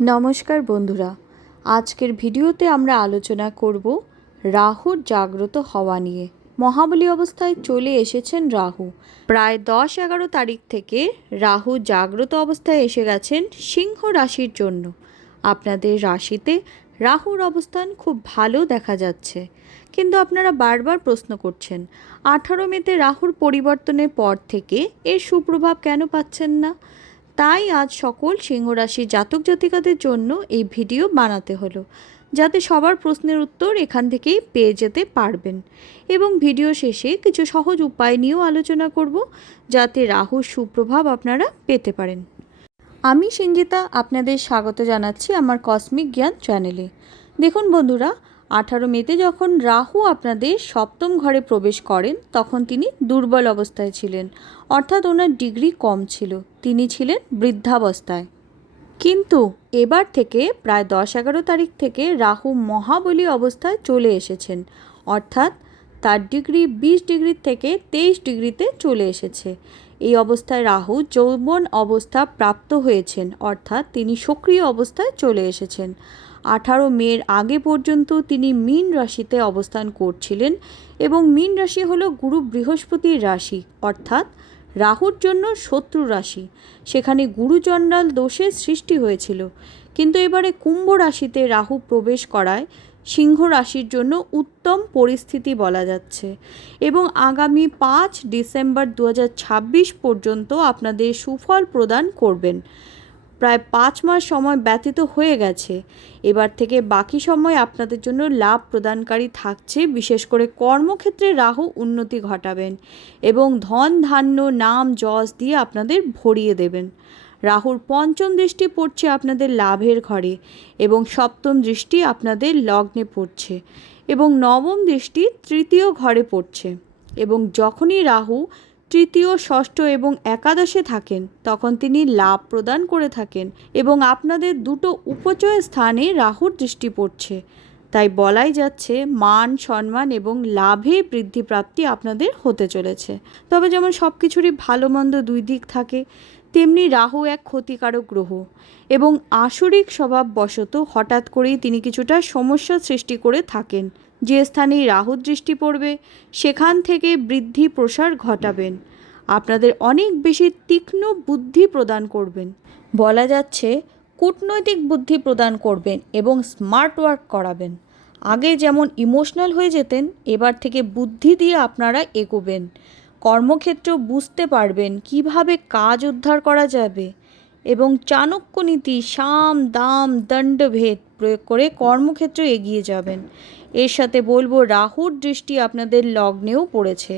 নমস্কার বন্ধুরা। আজকের ভিডিওতে আমরা আলোচনা করব রাহুর জাগ্রত হওয়া নিয়ে। মহাবলী অবস্থায় চলে এসেছেন রাহু। প্রায় দশ এগারো তারিখ থেকে রাহু জাগ্রত অবস্থায় এসে গেছেন সিংহ রাশির জন্য। আপনাদের রাশিতে রাহুর অবস্থান খুব ভালো দেখা যাচ্ছে। কিন্তু আপনারা বারবার প্রশ্ন করছেন, আঠারো মেতে রাহুর পরিবর্তনের পর থেকে এর সুপ্রভাব কেন পাচ্ছেন না? তাই আজ সকল সিংহ রাশির জাতক জাতিকাদের জন্য এই ভিডিও বানাতে হলো, যাতে সবার প্রশ্নের উত্তর এখান থেকেই পেয়ে যেতে পারবেন। এবং ভিডিও শেষে কিছু সহজ উপায় নিয়েও আলোচনা করব, যাতে রাহুর সুপ্রভাব আপনারা পেতে পারেন। আমি সঞ্জিতা আপনাদের স্বাগত জানাচ্ছি আমার কসমিক জ্ঞান চ্যানেলে। দেখুন বন্ধুরা আঠারো মেতে যখন রাহু আপনাদের সপ্তম ঘরে প্রবেশ করেন, তখন তিনি দুর্বল অবস্থায় ছিলেন। অর্থাৎ ওনার ডিগ্রি কম ছিল। তিনি ছিলেন বৃদ্ধাবস্থায়। কিন্তু এবার থেকে প্রায় দশ এগারো তারিখ থেকে রাহু মহাবলী অবস্থায় চলে এসেছেন। অর্থাৎ তার ডিগ্রি বিশ ডিগ্রি থেকে তেইশ ডিগ্রিতে চলে এসেছে। এই অবস্থায় রাহু যৌবন অবস্থা প্রাপ্ত হয়েছেন। অর্থাৎ তিনি সক্রিয় অবস্থায় চলে এসেছেন। আঠারো মের আগে পর্যন্ত তিনি মীন রাশিতে অবস্থান করছিলেন এবং মীন রাশি হল গুরু বৃহস্পতির রাশি, অর্থাৎ রাহুর জন্য শত্রু রাশি। সেখানে গুরুচণ্ডাল দোষের সৃষ্টি হয়েছিল। কিন্তু এবারে কুম্ভ রাশিতে রাহু প্রবেশ করায় সিংহ রাশির জন্য উত্তম পরিস্থিতি বলা যাচ্ছে। এবং আগামী পাঁচ ডিসেম্বর দু হাজার ছাব্বিশ পর্যন্ত আপনাদের সুফল প্রদান করবেন। প্রায় পাঁচ মাস সময় ব্যতীত হয়ে গেছে। এবার থেকে বাকি সময় আপনাদের জন্য লাভ প্রদানকারী থাকছে, বিশেষ করে কর্মক্ষেত্রে রাহু উন্নতি ঘটাবেন এবং ধন, ধান্য, নাম, যশ দিয়ে আপনাদের ভরিয়ে দেবেন। রাহুর পঞ্চম দৃষ্টি পড়ছে আপনাদের লাভের ঘরে এবং সপ্তম দৃষ্টি আপনাদের লগ্নে পড়ছে এবং নবম দৃষ্টি তৃতীয় ঘরে পড়ছে এবং যখনই রাহু তৃতীয়, ষষ্ঠ এবং একাদশে থাকেন। তখন তিনি লাভ প্রদান করে থাকেন এবং আপনাদের দুটো উপচয় স্থানে রাহুর দৃষ্টি পড়ছে। তাই বলাই যাচ্ছে, মান, সম্মান এবং লাভে বৃদ্ধিপ্রাপ্তি আপনাদের হতে চলেছে। তবে যেমন সব কিছুরই ভালো মন্দ দুই দিক থাকে, তেমনি রাহু এক ক্ষতিকারক গ্রহ এবং আসরিক স্বভাববশত হঠাৎ করেই তিনি কিছুটা সমস্যা সৃষ্টি করে থাকেন। যে স্থানেই রাহুর দৃষ্টি পড়বে, সেখান থেকে বৃদ্ধি প্রসার ঘটাবেন। আপনাদের অনেক বেশি তীক্ষ্ণ বুদ্ধি প্রদান করবেন। বলা যাচ্ছে, কূটনৈতিক বুদ্ধি প্রদান করবেন এবং স্মার্ট ওয়ার্ক করাবেন। আগে যেমন ইমোশনাল হয়ে যেতেন, এবার থেকে বুদ্ধি দিয়ে আপনারা এগোবেন। কর্মক্ষেত্র বুঝতে পারবেন কীভাবে কাজ উদ্ধার করা যাবে। এবং চাণক্য নীতি, সাম, দাম দণ্ডভেদ প্রয়োগ করে কর্মক্ষেত্রে এগিয়ে যাবেন। এর সাথে বলব, রাহুর দৃষ্টি আপনাদের লগ্নেও পড়েছে।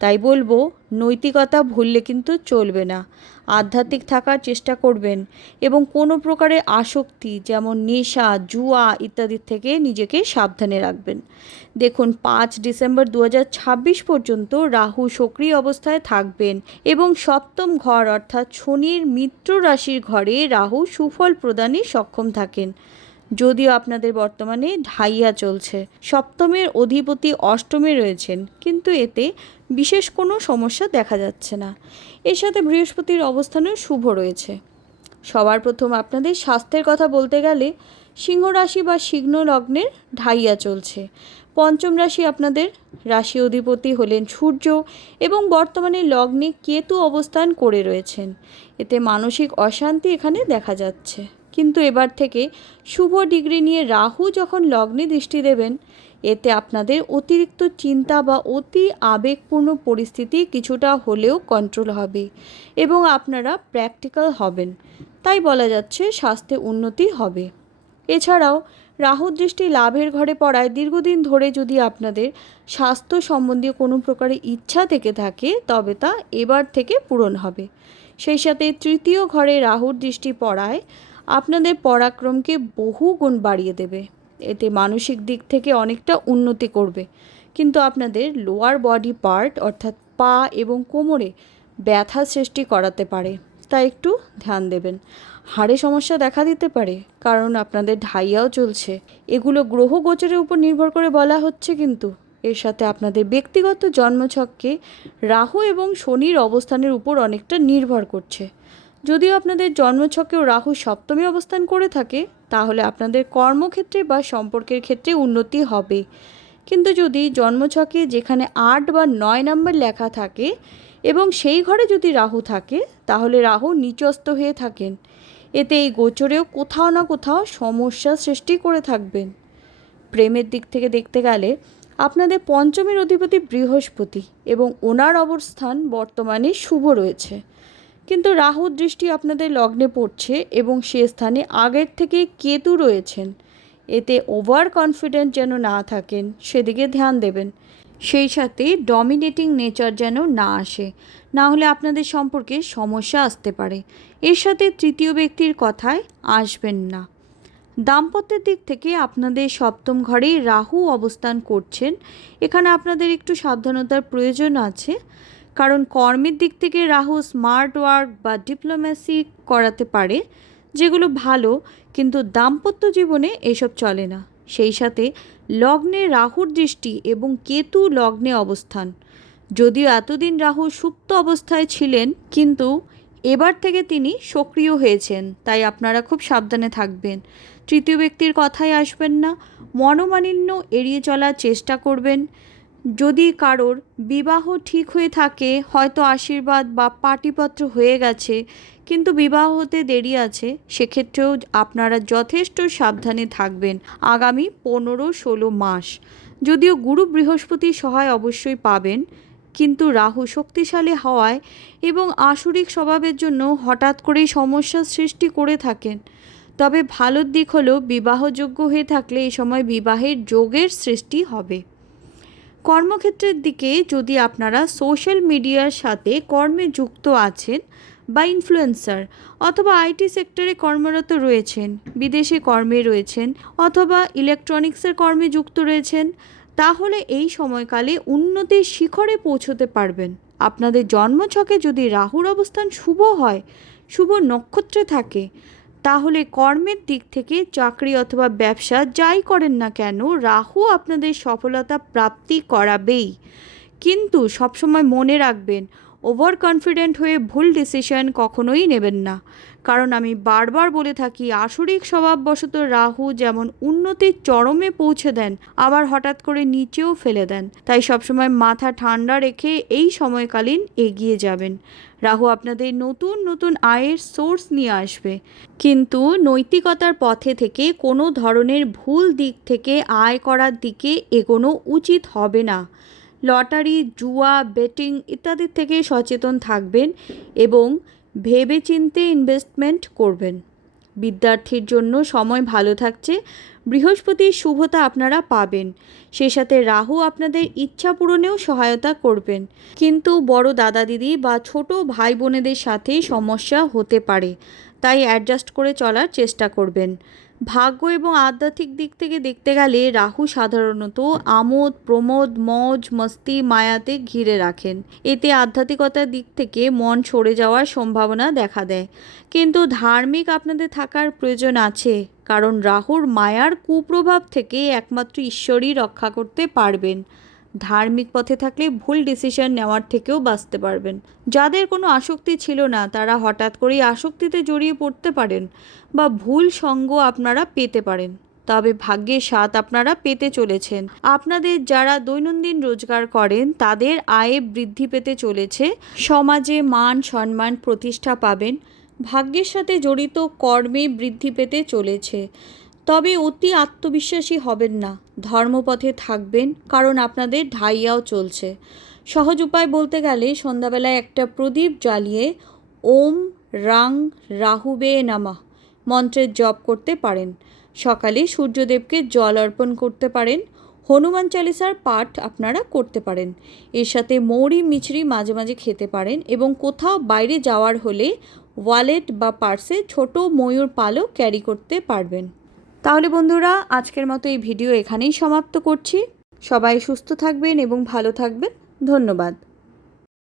তাই বলব, নৈতিকতা ভুললে কিন্তু চলবে না। আধ্যাত্মিক থাকার চেষ্টা করবেন এবং কোনো প্রকারের আসক্তি যেমন নেশা, জুয়া ইত্যাদির থেকে নিজেকে সাবধানে রাখবেন। দেখুন, পাঁচ ডিসেম্বর দু হাজার ছাব্বিশ পর্যন্ত রাহু সক্রিয় অবস্থায় থাকবেন এবং সপ্তম ঘর অর্থাৎ শনির মিত্র রাশির ঘরে রাহু সুফল প্রদানে সক্ষম থাকেন। যদিও আপনাদের বর্তমানে ঢাইয়া চলছে। সপ্তমের অধিপতি অষ্টমে রয়েছেন, কিন্তু এতে বিশেষ কোনো সমস্যা দেখা যাচ্ছে না। এর সাথে বৃহস্পতির অবস্থানও শুভ রয়েছে। সবার প্রথম আপনাদের স্বাস্থ্যের কথা বলতে গেলে, সিংহ রাশি বা সিংহ লগ্নের ঢাইয়া চলছে। পঞ্চম রাশি আপনাদের রাশি অধিপতি হলেন সূর্য এবং বর্তমানে লগ্নে কেতু অবস্থান করে রয়েছেন। এতে মানসিক অশান্তি এখানে দেখা যাচ্ছে। কিন্তু এবার থেকে শুভ ডিগ্রি নিয়ে রাহু যখন লগ্নে দৃষ্টি দেবেন, এতে আপনাদের অতিরিক্ত চিন্তা বা অতি আবেগপূর্ণ পরিস্থিতি কিছুটা হলেও কন্ট্রোল হবে এবং আপনারা প্র্যাকটিক্যাল হবেন। তাই বলা যাচ্ছে স্বাস্থ্যে উন্নতি হবে। এছাড়াও, রাহু দৃষ্টি লাভের ঘরে পড়ায় দীর্ঘদিন ধরে যদি আপনাদের স্বাস্থ্য সম্বন্ধীয় কোনো প্রকারের ইচ্ছা থেকে থাকে, তবে তা এবার থেকে পূরণ হবে। সেই সাথে তৃতীয় ঘরে রাহুর দৃষ্টি পড়ায় আপনাদের পরাক্রমকে বহু গুণ বাড়িয়ে দেবে। এতে মানসিক দিক থেকে অনেকটা উন্নতি করবে। কিন্তু আপনাদের লোয়ার বডি পার্ট অর্থাৎ পা এবং কোমরে ব্যথা সৃষ্টি করাতে পারে। তাই একটু ধ্যান দেবেন। হাড়ে সমস্যা দেখা দিতে পারে, কারণ আপনাদের ঢাইয়াও চলছে। এগুলো গ্রহ গোচরের উপর নির্ভর করে বলা হচ্ছে কিন্তু। এর সাথে আপনাদের ব্যক্তিগত জন্মছককে রাহু এবং শনির অবস্থানের উপর অনেকটা নির্ভর করছে। যদিও আপনাদের জন্মছকেও রাহু সপ্তমী অবস্থান করে থাকে, তাহলে আপনাদের কর্মক্ষেত্রে বা সম্পর্কের ক্ষেত্রে উন্নতি হবে। কিন্তু যদি জন্মছকে যেখানে আট বা নয় নম্বর লেখা থাকে এবং সেই ঘরে যদি রাহু থাকে, তাহলে রাহু নিচস্ত হয়ে থাকেন। এতে এই গোচরেও কোথাও না কোথাও সমস্যা সৃষ্টি করে থাকবেন। প্রেমের দিক থেকে দেখতে গেলে আপনাদের পঞ্চমের অধিপতি বৃহস্পতি এবং ওনার অবস্থান বর্তমানে শুভ রয়েছে। কিন্তু রাহুর দৃষ্টি আপনাদের লগ্নে পড়ছে এবং সে স্থানে আগের থেকে কেতু রয়েছেন। এতে ওভার কনফিডেন্ট যেন না থাকেন, সেদিকে ধ্যান দেবেন। সেই সাথে ডমিনেটিং নেচার যেন না আসে, না হলে আপনাদের সম্পর্কে সমস্যা আসতে পারে। এর সাথে তৃতীয় ব্যক্তির কথায় আসবেন না। দাম্পত্যের দিক থেকে আপনাদের সপ্তম ঘরেই রাহু অবস্থান করছেন। এখানে আপনাদের একটু সাবধানতার প্রয়োজন আছে। কারণ কর্মের দিক থেকে রাহু স্মার্ট ওয়ার্ক বা ডিপ্লোম্যাসি করাতে পারে, যেগুলো ভালো, কিন্তু দাম্পত্য জীবনে এসব চলে না। সেই সাথে লগ্নে রাহুর দৃষ্টি এবং কেতু লগ্নে অবস্থান। যদিও এতদিন রাহু সুপ্ত অবস্থায় ছিলেন, কিন্তু এবার থেকে তিনি সক্রিয় হয়েছেন, তাই আপনারা খুব সাবধানে থাকবেন। তৃতীয় ব্যক্তির কথায় আসবেন না, মনোমালিন্য এড়িয়ে চলার চেষ্টা করবেন। যদি কারোর বিবাহ ঠিক হয়ে থাকে, হয়তো আশীর্বাদ বা পাটিপত্র হয়ে গেছে, কিন্তু বিবাহ হতে দেরি আছে, সেক্ষেত্রেও আপনারা যথেষ্ট সাবধানে থাকবেন আগামী পনেরো ষোলো মাস। যদিও গুরু বৃহস্পতি সহায় অবশ্যই পাবেন, কিন্তু রাহু শক্তিশালী হওয়ায় এবং আসরিক স্বভাবের জন্য হঠাৎ করেই সমস্যার সৃষ্টি করে থাকেন। তবে ভালোর দিক হলো বিবাহযোগ্য হয়ে থাকলে এই সময় বিবাহের যোগের সৃষ্টি হবে। কর্মক্ষেত্রের দিকে যদি আপনারা সোশ্যাল মিডিয়ার সাথে কর্মে যুক্ত আছেন বা ইনফ্লুয়েন্সার অথবা আইটি সেক্টরে কর্মরত রয়েছেন, বিদেশে কর্মে রয়েছেন অথবা ইলেকট্রনিক্সের কর্মে যুক্ত রয়েছেন, তাহলে এই সময়কালে উন্নতির শিখরে পৌঁছতে পারবেন। আপনাদের জন্মছকে যদি রাহুর অবস্থান শুভ হয়, শুভ নক্ষত্রে থাকে তাহলে কর্মের দিক থেকে চাকরি অথবা ব্যবসা যাই করেন না কেন, রাহু আপনাদের সফলতা প্রাপ্তি করাবেই। কিন্তু সবসময় মনে রাখবেন ওভার কনফিডেন্ট হয়ে ভুল ডিসিশন কখনোই নেবেন না। কারণ আমি বারবার বলে থাকি, আসরিক স্বভাববশত রাহু যেমন উন্নতির চরমে পৌঁছে দেন, আবার হঠাৎ করে নিচেও ফেলে দেন। তাই সবসময় মাথা ঠান্ডা রেখে এই সময়কালীন এগিয়ে যাবেন। রাহু আপনাদের নতুন নতুন আয়ের সোর্স নিয়ে আসবে। কিন্তু নৈতিকতার পথে থেকে কোনো ধরনের ভুল দিক থেকে আয় করার দিকে এগোনো উচিত হবে না। লটারি, জুয়া বেটিং ইত্যাদির থেকে সচেতন থাকবেন এবং ভেবে চিনতে ইনভেস্টমেন্ট করবেন। বিদ্যার্থীর জন্য সময় ভালো থাকছে। বৃহস্পতির শুভতা আপনারা পাবেন। সে সাথে রাহু আপনাদের ইচ্ছা পূরণেও সহায়তা করবেন। কিন্তু বড় দাদা দিদি বা ছোট ভাই বোনেদের সাথে সমস্যা হতে পারে। তাই অ্যাডজাস্ট করে চলার চেষ্টা করবেন। ভাগ্য এবং আধ্যাত্মিক দিক থেকে দেখতে গেলে রাহু সাধারণত আমোদ, প্রমোদ, মজ, মস্তি, মায়াতে ঘিরে রাখেন। এতে আধ্যাত্মিকতার দিক থেকে মন সরে যাওয়ার সম্ভাবনা দেখা দেয়। কিন্তু ধার্মিক আপনাদের থাকার প্রয়োজন আছে, কারণ রাহুর মায়ার কুপ্রভাব থেকে একমাত্র ঈশ্বরই রক্ষা করতে পারবেন। ধার্মিক পথে থাকলে ভুল ডিসিশন নেওয়ার থেকেও বাঁচতে পারবেন। যাদের কোনো আসক্তি ছিল না, তারা হঠাৎ করেই আসক্তিতে জড়িয়ে পড়তে পারেন বা ভুল সঙ্গ আপনারা পেতে পারেন। তবে ভাগ্যের স্বাদ আপনারা পেতে চলেছেন। আপনাদের যারা দৈনন্দিন রোজগার করেন, তাদের আয়ে বৃদ্ধি পেতে চলেছে। সমাজে মান সম্মান প্রতিষ্ঠা পাবেন। ভাগ্যের সাথে জড়িত কর্মে বৃদ্ধি পেতে চলেছে। তবে অতি আত্মবিশ্বাসী হবেন না। ধর্মপথে থাকবেন, কারণ আপনাদের ঢাইয়াও চলছে। সহজ উপায় বলতে গেলে সন্ধ্যাবেলায় একটা প্রদীপ জ্বালিয়ে ওম রাং রাহুবে নামা মন্ত্রের জপ করতে পারেন। সকালে সূর্যদেবকে জল অর্পণ করতে পারেন। হনুমান চালিসার পাঠ আপনারা করতে পারেন। এর সাথে মৌরি মিছরি মাঝে মাঝে খেতে পারেন এবং কোথাও বাইরে যাওয়ার হলে ওয়ালেট বা পার্সে ছোট ময়ূর পালও ক্যারি করতে পারবেন। তাহলে বন্ধুরা, আজকের মতো এই ভিডিও এখানেই সমাপ্ত করছি। সবাই সুস্থ থাকবেন এবং ভালো থাকবেন। ধন্যবাদ।